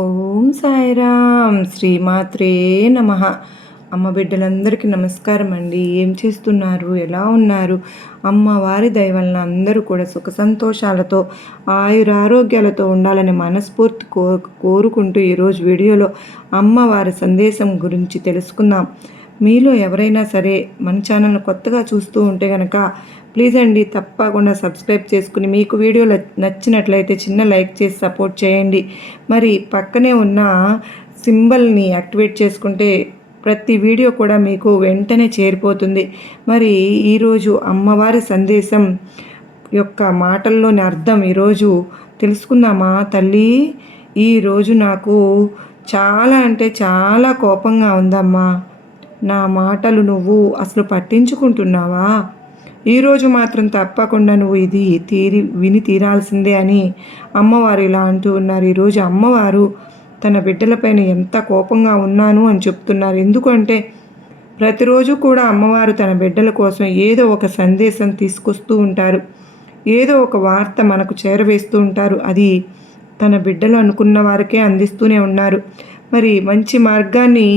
ఓం సాయిరామ్ శ్రీమాత్రే నమః. అమ్మ బిడ్డలందరికీ నమస్కారం అండి. ఏం చేస్తున్నారు? ఎలా ఉన్నారు? అమ్మవారి దయ వలన అందరూ కూడా సుఖ సంతోషాలతో ఆయురారోగ్యాలతో ఉండాలని మనస్ఫూర్తి కోరుకుంటూ ఈరోజు వీడియోలో అమ్మవారి సందేశం గురించి తెలుసుకుందాం. మీలో ఎవరైనా సరే మన ఛానల్ని కొత్తగా చూస్తూ ఉంటే కనుక ప్లీజ్ అండి తప్పకుండా సబ్స్క్రైబ్ చేసుకుని మీకు వీడియో నచ్చినట్లయితే చిన్న లైక్ చేసి సపోర్ట్ చేయండి. మరి పక్కనే ఉన్న సింబల్ని యాక్టివేట్ చేసుకుంటే ప్రతి వీడియో కూడా మీకు వెంటనే చేరిపోతుంది. మరి ఈరోజు అమ్మవారి సందేశం యొక్క మాటల్లోని అర్థం ఈరోజు తెలుసుకుందామా తల్లి? ఈరోజు నాకు చాలా అంటే చాలా కోపంగా ఉందమ్మా. నా మాటలు నువ్వు అసలు పట్టించుకుంటున్నావా? ఈరోజు మాత్రం తప్పకుండా నువ్వు ఇది విని తీరాల్సిందే అని అమ్మవారు ఇలా అంటూ ఉన్నారు. ఈరోజు అమ్మవారు తన బిడ్డలపైన ఎంత కోపంగా ఉన్నాను అని చెప్తున్నారు. ఎందుకంటే ప్రతిరోజు కూడా అమ్మవారు తన బిడ్డల కోసం ఏదో ఒక సందేశం తీసుకొస్తూ ఉంటారు, ఏదో ఒక వార్త మనకు చేరవేస్తూ ఉంటారు. అది తన బిడ్డలు అనుకున్న వారికే అందిస్తూనే ఉన్నారు. మరి మంచి మార్గాన్ని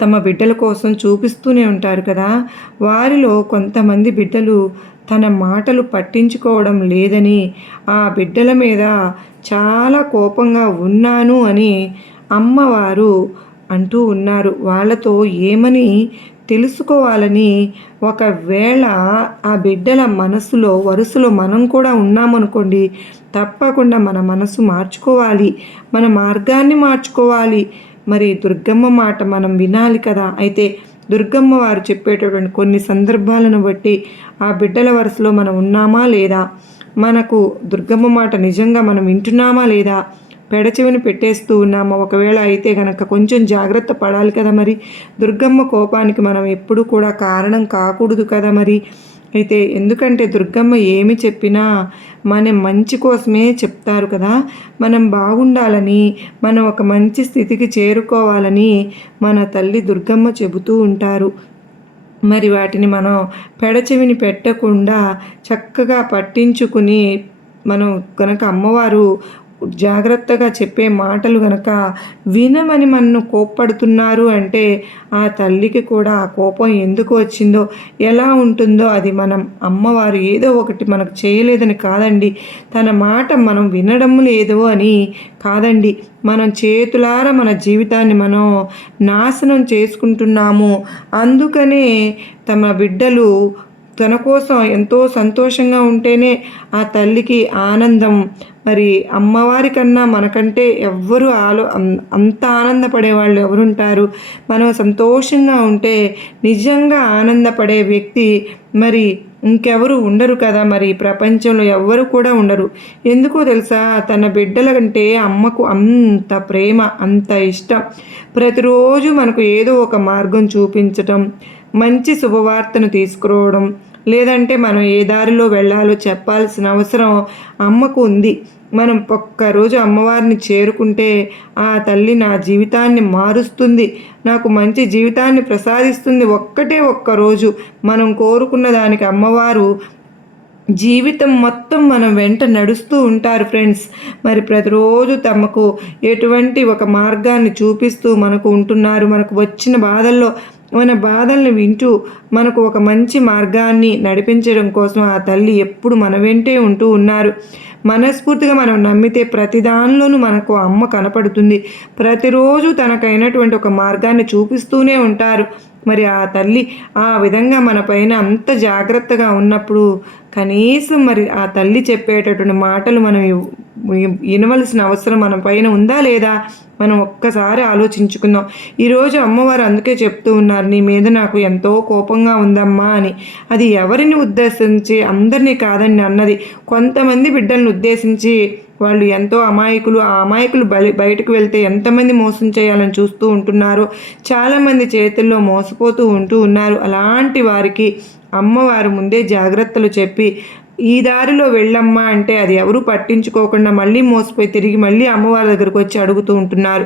తమ బిడ్డల కోసం చూపిస్తూనే ఉంటారు కదా. వారిలో కొంతమంది బిడ్డలు తన మాటలు పట్టించుకోవడం లేదని ఆ బిడ్డల మీద చాలా కోపంగా ఉన్నాను అని అమ్మవారు అంటూ ఉన్నారు. వాళ్ళతో ఏమని తెలుసుకోవాలని ఒకవేళ ఆ బిడ్డల మనసులో వరుసలో మనం కూడా ఉన్నామనుకోండి, తప్పకుండా మన మనసు మార్చుకోవాలి, మన మార్గాన్ని మార్చుకోవాలి. మరి దుర్గమ్మ మాట మనం వినాలి కదా. అయితే దుర్గమ్మ వారు చెప్పేటటువంటి కొన్ని సందర్భాలను బట్టి ఆ బిడ్డల వరుసలో మనం ఉన్నామా లేదా, మనకు దుర్గమ్మ మాట నిజంగా మనం వింటున్నామా లేదా, పెడచెవిని పెట్టేస్తూ ఉన్నామా? ఒకవేళ అయితే కనుక కొంచెం జాగ్రత్త పడాలి కదా. మరి దుర్గమ్మ కోపానికి మనం ఎప్పుడు కూడా కారణం కాకూడదు కదా. మరి అయితే ఎందుకంటే దుర్గమ్మ ఏమి చెప్పినా మన మంచి కోసమే చెప్తారు కదా. మనం బాగుండాలని, మనం ఒక మంచి స్థితికి చేరుకోవాలని మన తల్లి దుర్గమ్మ చెబుతూ ఉంటారు. మరి వాటిని మనం పెడచెవిని పెట్టకుండా చక్కగా పట్టించుకుని మనం కనుక అమ్మవారు జాగ్రత్తగా చెప్పే మాటలు గనక వినమని మనను కోప్పడుతున్నారు అంటే ఆ తల్లికి కూడా ఆ కోపం ఎందుకు వచ్చిందో, ఎలా ఉంటుందో అది మనం అమ్మవారు ఏదో ఒకటి మనకు చేయలేదని కాదండి, తన మాట మనం వినడం లేదు అని కాదండి, మనం చేతులారా మన జీవితాన్ని మనం నాశనం చేసుకుంటున్నాము. అందుకనే తమ బిడ్డలు తన కోసం ఎంతో సంతోషంగా ఉంటేనే ఆ తల్లికి ఆనందం. మరి అమ్మవారి కన్నా మనకంటే ఎవ్వరు అంత ఆనందపడే వాళ్ళు ఎవరుంటారు? మనం సంతోషంగా ఉంటే నిజంగా ఆనందపడే వ్యక్తి మరి ఇంకెవరు ఉండరు కదా. మరి ప్రపంచంలో ఎవ్వరు కూడా ఉండరు. ఎందుకో తెలుసా? తన బిడ్డల కంటే అమ్మకు అంత ప్రేమ, అంత ఇష్టం. ప్రతిరోజు మనకు ఏదో ఒక మార్గం చూపించటం, మంచి శుభవార్తను తీసుకురావడం, లేదంటే మనం ఏ దారిలో వెళ్ళాలో చెప్పాల్సిన అవసరం అమ్మకు ఉంది. మనం ఒక్కరోజు అమ్మవారిని చేరుకుంటే ఆ తల్లి నా జీవితాన్ని మారుస్తుంది, నాకు మంచి జీవితాన్ని ప్రసాదిస్తుంది. ఒక్కరోజు మనం కోరుకున్న దానికి అమ్మవారు జీవితం మొత్తం మనం వెంట నడుస్తూ ఉంటారు ఫ్రెండ్స్. మరి ప్రతిరోజు తమకు ఎటువంటి ఒక మార్గాన్ని చూపిస్తూ మనకు ఉంటున్నారు. మనకు వచ్చిన బాధల్లో మన బాధల్ని వింటూ మనకు ఒక మంచి మార్గాన్ని నడిపించడం కోసం ఆ తల్లి ఎప్పుడు మన వెంటే ఉంటూ ఉన్నారు. మనస్ఫూర్తిగా మనం నమ్మితే ప్రతి దానిలోనూ మనకు అమ్మ కనపడుతుంది. ప్రతిరోజు తనకైనటువంటి ఒక మార్గాన్ని చూపిస్తూనే ఉంటారు. మరి ఆ తల్లి ఆ విధంగా మన పైన అంత జాగ్రత్తగా ఉన్నప్పుడు కనీసం మరి ఆ తల్లి చెప్పేటటువంటి మాటలు మనం వినవలసిన అవసరం మన పైన ఉందా లేదా? మనం ఒక్కసారి ఆలోచించుకుందాం. ఈరోజు అమ్మవారు అందుకే చెప్తూ ఉన్నారు, నీ మీద నాకు ఎంతో కోపంగా ఉందమ్మా అని. అది ఎవరిని ఉద్దేశించి? అందరినీ కాదండి అన్నది, కొంతమంది బిడ్డలను ఉద్దేశించి. వాళ్ళు ఎంతో అమాయకులు. ఆ అమాయకులు బయటకు వెళ్తే ఎంతమంది మోసం చేయాలని చూస్తూ ఉంటున్నారు. చాలామంది చేతుల్లో మోసపోతూ ఉంటూ ఉన్నారు. అలాంటి వారికి అమ్మవారు ముందే జాగ్రత్తలు చెప్పి ఈ దారిలో వెళ్ళమ్మా అంటే అది ఎవరు పట్టించుకోకుండా మళ్ళీ మోసపోయి తిరిగి మళ్ళీ అమ్మవారి దగ్గరకు వచ్చి అడుగుతూ ఉంటున్నారు.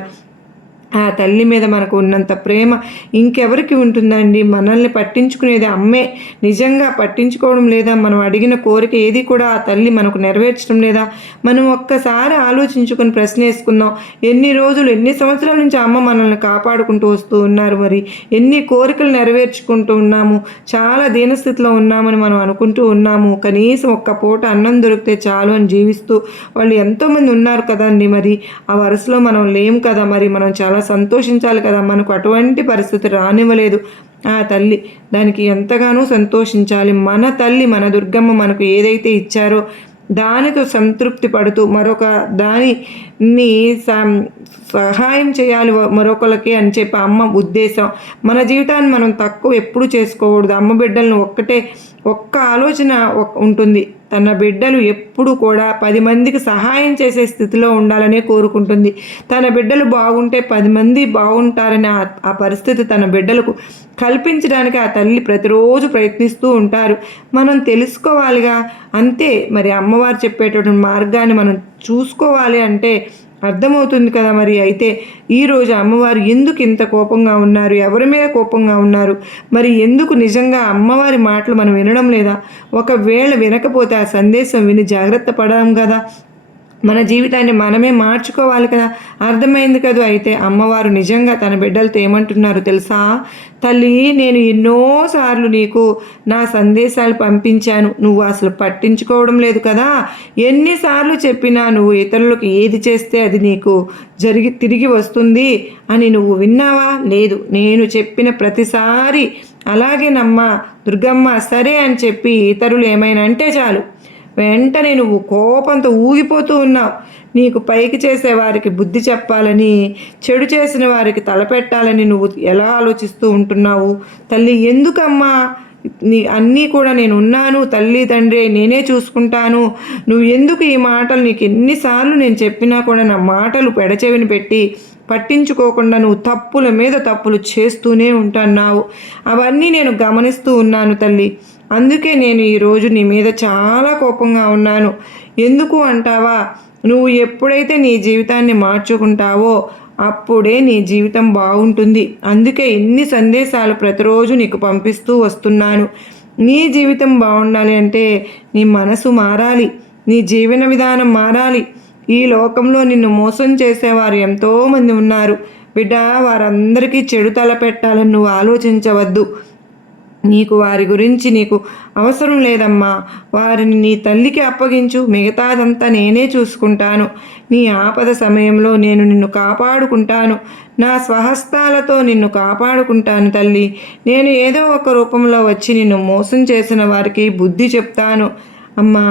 ఆ తల్లి మీద మనకు ఉన్నంత ప్రేమ ఇంకెవరికి ఉంటుందండి? మనల్ని పట్టించుకునేది అమ్మే. నిజంగా పట్టించుకోవడం లేదా? మనం అడిగిన కోరిక ఏది కూడా ఆ తల్లి మనకు నెరవేర్చడం లేదా? మనం ఒక్కసారి ఆలోచించుకొని ప్రశ్న వేసుకుందాం. ఎన్ని రోజులు, ఎన్ని సంవత్సరాల నుంచి అమ్మ మనల్ని కాపాడుకుంటూ వస్తూ ఉన్నారు. మరి ఎన్ని కోరికలు నెరవేర్చుకుంటూ ఉన్నాము. చాలా దీనస్థితిలో ఉన్నామని మనం అనుకుంటూ ఉన్నాము. కనీసం ఒక్క పూట అన్నం దొరికితే చాలు అని జీవిస్తూ వాళ్ళు ఎంతోమంది ఉన్నారు కదండి. మరి ఆ వరుసలో మనం లేము కదా. మరి మనం చాలా సంతోషించాలి కదా. మనకు అటువంటి పరిస్థితి రానివ్వలేదు ఆ తల్లి. దానికి ఎంతగానో సంతోషించాలి. మన తల్లి, మన దుర్గమ్మ మనకు ఏదైతే ఇచ్చారో దానితో సంతృప్తి పడుతూ మరొక దానిని సహాయం చేయాలి మరొకరికి అని చెప్పి అమ్మ ఉద్దేశం. మన జీవితాన్ని మనం తక్కువ ఎప్పుడు చేసుకోకూడదు. అమ్మ బిడ్డలను ఒక్క ఆలోచన ఉంటుంది. తన బిడ్డలు ఎప్పుడు కూడా 10 మందికి సహాయం చేసే స్థితిలో ఉండాలనే కోరుకుంటుంది. తన బిడ్డలు బాగుంటే 10 మంది బాగుంటారని ఆ పరిస్థితి తన బిడ్డలకు కల్పించడానికి ఆ తల్లి ప్రతిరోజు ప్రయత్నిస్తూ ఉంటారు. మనం తెలుసుకోవాలిగా. అంతే. మరి అమ్మవారు చెప్పేటటువంటి మార్గాన్ని మనం చూసుకోవాలి అంటే అర్థమవుతుంది కదా. మరి అయితే ఈరోజు అమ్మవారు ఎందుకు ఇంత కోపంగా ఉన్నారు? ఎవరి మీద కోపంగా ఉన్నారు? మరి ఎందుకు నిజంగా అమ్మవారి మాటలు మనం వినడం లేదా? ఒకవేళ వినకపోతే ఆ సందేశం విని జాగ్రత్త పడడం కదా. మన జీవితాన్ని మనమే మార్చుకోవాలి కదా. అర్థమైంది కదా. అయితే అమ్మవారు నిజంగా తన బిడ్డలతో ఏమంటున్నారు తెలుసా? తల్లి, నేను ఎన్నోసార్లు నీకు నా సందేశాలు పంపించాను, నువ్వు అసలు పట్టించుకోవడం లేదు కదా. ఎన్నిసార్లు చెప్పినా నువ్వు ఇతరులకు ఏది చేస్తే అది నీకు తిరిగి వస్తుంది అని నువ్వు విన్నావా? లేదు. నేను చెప్పిన ప్రతిసారి అలాగేనమ్మా దుర్గమ్మ సరే అని చెప్పి ఇతరులు ఏమైనా అంటే చాలు వెంటనే నువ్వు కోపంతో ఊగిపోతూ ఉన్నావు. నీకు పైకి చేసే వారికి బుద్ధి చెప్పాలని, చెడు చేసిన వారికి తలపెట్టాలని నువ్వు ఎలా ఆలోచిస్తూ ఉంటున్నావు? తల్లి, ఎందుకమ్మా అన్నీ కూడా నేను ఉన్నాను, తల్లి తండ్రి నేనే చూసుకుంటాను, నువ్వు ఎందుకు ఈ మాటలు, నీకు ఎన్నిసార్లు నేను చెప్పినా కూడా నా మాటలు పెడచెవిని పెట్టి పట్టించుకోకుండా నువ్వు తప్పుల మీద తప్పులు చేస్తూనే ఉంటున్నావు. అవన్నీ నేను గమనిస్తూ ఉన్నాను తల్లి. అందుకే నేను ఈరోజు నీ మీద చాలా కోపంగా ఉన్నాను. ఎందుకు అంటావా? నువ్వు ఎప్పుడైతే నీ జీవితాన్ని మార్చుకుంటావో అప్పుడే నీ జీవితం బాగుంటుంది. అందుకే ఇన్ని సందేశాలు ప్రతిరోజు నీకు పంపిస్తూ వస్తున్నాను. నీ జీవితం బాగుండాలి అంటే నీ మనసు మారాలి, నీ జీవన విధానం మారాలి. ఈ లోకంలో నిన్ను మోసం చేసేవారు ఎంతోమంది ఉన్నారు బిడ్డ. వారందరికీ చెడు తలపెట్టాలని నువ్వు ఆలోచించవద్దు. నీకు వారి గురించి నీకు అవసరం లేదమ్మా. వారిని నీ తల్లికి అప్పగించు, మిగతాదంతా నేనే చూసుకుంటాను. నీ ఆపద సమయంలో నేను నిన్ను కాపాడుకుంటాను. నా స్వహస్తాలతో నిన్ను కాపాడుకుంటాను తల్లి. నేను ఏదో ఒక రూపంలో వచ్చి నిన్ను మోసం చేసిన వారికి బుద్ధి చెప్తాను. అమ్మా,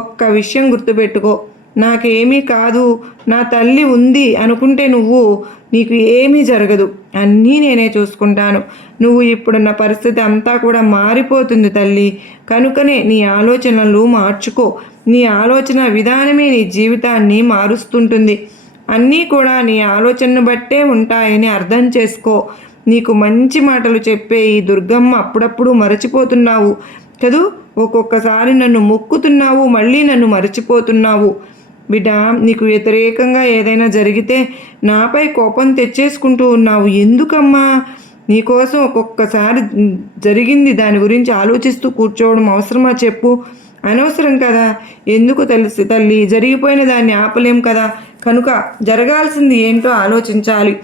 ఒక్క విషయం గుర్తుపెట్టుకో. నాకేమీ కాదు, నా తల్లి ఉంది అనుకుంటే నీకు ఏమీ జరగదు. అన్నీ నేనే చూసుకుంటాను. నువ్వు ఇప్పుడున్న పరిస్థితి అంతా కూడా మారిపోతుంది తల్లి. కనుకనే నీ ఆలోచనలు మార్చుకో. నీ ఆలోచన విధానమే నీ జీవితాన్ని మారుస్తుంటుంది. అన్నీ కూడా నీ ఆలోచనను బట్టే ఉంటాయని అర్థం చేసుకో. నీకు మంచి మాటలు చెప్పే ఈ దుర్గమ్మ అప్పుడప్పుడు మరచిపోతున్నావు కదూ. ఒక్కొక్కసారి నన్ను మొక్కుతున్నావు, మళ్ళీ నన్ను మరచిపోతున్నావు. బిడ్డ, నీకు వ్యతిరేకంగా ఏదైనా జరిగితే నాపై కోపం తెచ్చేసుకుంటూ ఉన్నావు. ఎందుకమ్మా? నీకోసం ఒక్కొక్కసారి జరిగింది దాని గురించి ఆలోచిస్తూ కూర్చోవడం అవసరమా చెప్పు? అనవసరం కదా. ఎందుకు తెలుసు తల్లి, జరిగిపోయిన దాన్ని ఆపలేం కదా. కనుక జరగాల్సింది ఏంటో ఆలోచించాలి.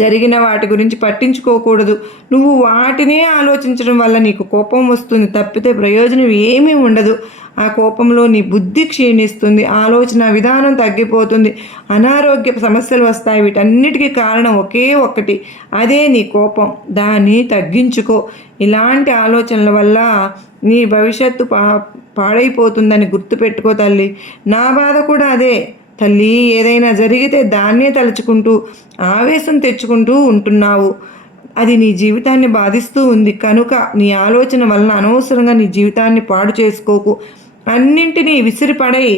జరిగిన వాటి గురించి పట్టించుకోకూడదు. నువ్వు వాటినే ఆలోచించడం వల్ల నీకు కోపం వస్తుంది తప్పితే ప్రయోజనం ఏమీ ఉండదు. ఆ కోపంలో నీ బుద్ధి క్షీణిస్తుంది, ఆలోచన విధానం తగ్గిపోతుంది, అనారోగ్య సమస్యలు వస్తాయి. వీటన్నిటికీ కారణం ఒకే ఒక్కటి, అదే నీ కోపం. దాన్ని తగ్గించుకో. ఇలాంటి ఆలోచనల వల్ల నీ భవిష్యత్తు పాడైపోతుందని గుర్తుపెట్టుకో తల్లి. నా బాధ కూడా అదే తల్లి. ఏదైనా జరిగితే దాన్నే తలుచుకుంటూ ఆవేశం తెచ్చుకుంటూ ఉంటున్నావు. అది నీ జీవితాన్ని బాధిస్తూ ఉంది. కనుక నీ ఆలోచన వలన అనవసరంగా నీ జీవితాన్ని పాడు చేసుకోకు. అన్నింటినీ విసిరిపడై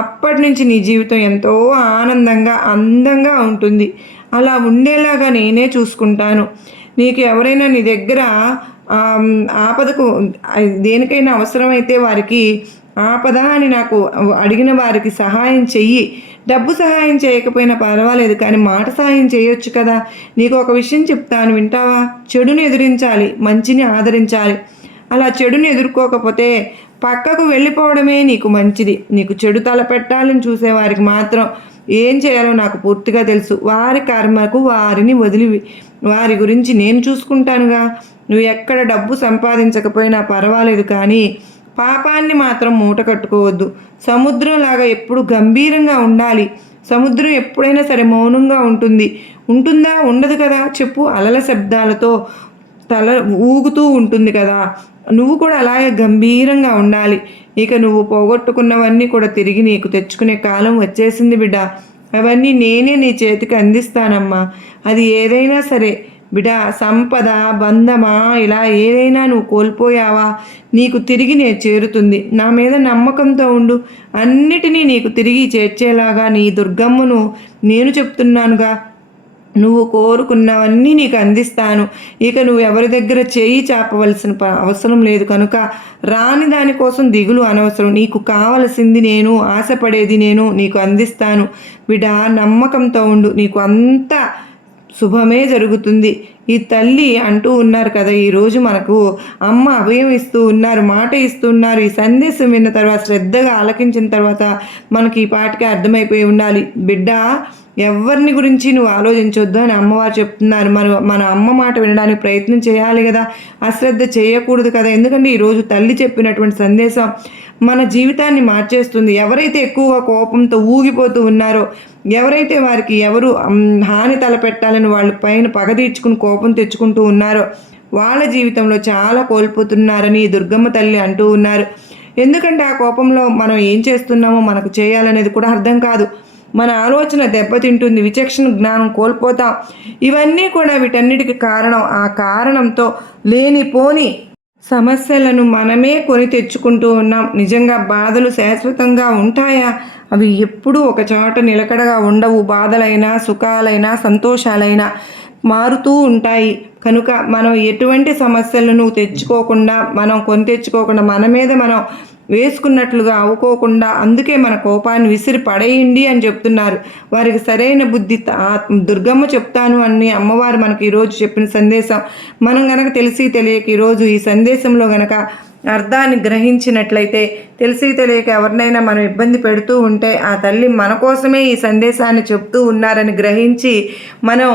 అప్పటి నుంచి నీ జీవితం ఎంతో ఆనందంగా అందంగా ఉంటుంది. అలా ఉండేలాగా నేనే చూసుకుంటాను. నీకు ఎవరైనా నీ దగ్గర ఆపదకు దేనికైనా అవసరమైతే వారికి ఆపద అని నాకు అడిగిన వారికి సహాయం చెయ్యి. డబ్బు సహాయం చేయకపోయినా పర్వాలేదు, కానీ మాట సహాయం చేయొచ్చు కదా. నీకు ఒక విషయం చెప్తాను, వింటావా? చెడుని ఎదిరించాలి, మంచిని ఆదరించాలి. అలా చెడుని ఎదుర్కోకపోతే పక్కకు వెళ్ళిపోవడమే నీకు మంచిది. నీకు చెడు తలపెట్టాలని చూసేవారికి మాత్రం ఏం చేయాలో నాకు పూర్తిగా తెలుసు. వారి కర్మకు వారిని వదిలి వారి గురించి నేను చూసుకుంటానుగా. నువ్వు ఎక్కడ డబ్బు సంపాదించకపోయినా పర్వాలేదు, కానీ పాపాన్ని మాత్రం మూట కట్టుకోవద్దు. సముద్రంలాగా ఎప్పుడు గంభీరంగా ఉండాలి. సముద్రం ఎప్పుడైనా సరే మౌనంగా ఉంటుందా? ఉండదు కదా. చెప్పు. అలల శబ్దాలతో తల ఊగుతూ ఉంటుంది కదా. నువ్వు కూడా అలాగే గంభీరంగా ఉండాలి. ఇక నువ్వు పోగొట్టుకున్నవన్నీ కూడా తిరిగి నీకు తెచ్చుకునే కాలం వచ్చేసింది బిడ్డ. అవన్నీ నేనే నీ చేతికి అందిస్తానమ్మా. అది ఏదైనా సరే బిడ్డ, సంపద, బంధమా, ఇలా ఏదైనా నువ్వు కోల్పోయావా, నీకు తిరిగి నేను చేరుతుంది. నా మీద నమ్మకంతో ఉండు. అన్నిటినీ నీకు తిరిగి చేర్చేలాగా నీ దుర్గమ్మను నేను చెప్తున్నానుగా. నువ్వు కోరుకున్నవన్నీ నీకు అందిస్తాను. ఇక నువ్వు ఎవరి దగ్గర చేయి చాపవలసిన అవసరం లేదు. కనుక రాని దానికోసం దిగులు అనవసరం. నీకు కావలసింది నేను, ఆశపడేది నేను నీకు అందిస్తాను. బిడ్డ, నమ్మకంతో ఉండు. నీకు అంతా శుభమే జరుగుతుంది. ఈ తల్లి అంటూ ఉన్నారు కదా, ఈరోజు మనకు అమ్మ అభయం ఇస్తూ ఉన్నారు, మాట ఇస్తున్నారు. ఈ సందేశం విన్న తర్వాత, శ్రద్ధగా ఆలకించిన తర్వాత మనకి ఈ పాటికి అర్థమైపోయి ఉండాలి. బిడ్డ, ఎవరిని గురించి నువ్వు ఆలోచించొద్దు అని అమ్మవారు చెప్తున్నారు. మన అమ్మ మాట వినడానికి ప్రయత్నం చేయాలి కదా, అశ్రద్ధ చేయకూడదు కదా. ఎందుకంటే ఈరోజు తల్లి చెప్పినటువంటి సందేశం మన జీవితాన్ని మార్చేస్తుంది. ఎవరైతే ఎక్కువగా కోపంతో ఊగిపోతూ ఉన్నారో, ఎవరైతే వారికి ఎవరు హాని తలపెట్టాలని వాళ్ళ పైన పగ తీర్చుకుని కోపం తెచ్చుకుంటూ ఉన్నారో, వాళ్ళ జీవితంలో చాలా కోల్పోతున్నారని దుర్గమ్మ తల్లి అంటూ ఉన్నారు. ఎందుకంటే ఆ కోపంలో మనం ఏం చేస్తున్నామో మనకు చేయాలనేది కూడా అర్థం కాదు. మన ఆలోచన దెబ్బతింటుంది, విచక్షణ జ్ఞానం కోల్పోతాం. ఇవన్నీ కూడా వీటన్నిటికీ కారణం. ఆ కారణంతో లేనిపోని సమస్యలను మనమే కొని తెచ్చుకుంటూ ఉన్నాం. నిజంగా బాధలు శాశ్వతంగా ఉంటాయా? అవి ఎప్పుడూ ఒక చోట నిలకడగా ఉండవు. బాధలైనా, సుఖాలైనా, సంతోషాలైనా మారుతూ ఉంటాయి. కనుక మనం ఎటువంటి సమస్యలను తెచ్చుకోకుండా, మనం కొని తెచ్చుకోకుండా, మన మీద మనం వేసుకున్నట్లుగా అవ్వుకోకుండా, అందుకే మన కోపాన్ని విసిరి పడేయండి అని చెప్తున్నారు. వారికి సరైన బుద్ధి దుర్గమ్మ చెప్తాను అని అమ్మవారు మనకి ఈరోజు చెప్పిన సందేశం. మనం గనక తెలిసి తెలియక ఈరోజు ఈ సందేశంలో గనక అర్థాన్ని గ్రహించినట్లయితే, తెలిసి తెలియక ఎవరినైనా మనం ఇబ్బంది పెడుతూ ఉంటే ఆ తల్లి మన కోసమే ఈ సందేశాన్ని చెప్తూ ఉన్నారని గ్రహించి, మనం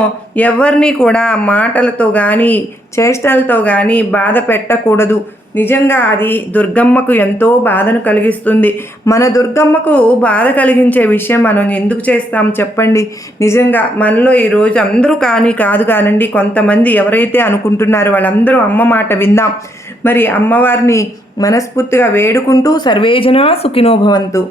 ఎవరిని కూడా మాటలతో కానీ చేష్టలతో కానీ బాధ పెట్టకూడదు. నిజంగా అది దుర్గమ్మకు ఎంతో బాధను కలిగిస్తుంది. మన దుర్గమ్మకు బాధ కలిగించే విషయం మనం ఎందుకు చేస్తాం చెప్పండి? నిజంగా మనలో ఈరోజు అందరూ కాదు కానండి, కొంతమంది ఎవరైతే అనుకుంటున్నారో వాళ్ళందరూ అమ్మ మాట విందాం. మరి అమ్మవారిని మనస్ఫూర్తిగా వేడుకుంటూ సర్వేజన సుఖినో భవంతు.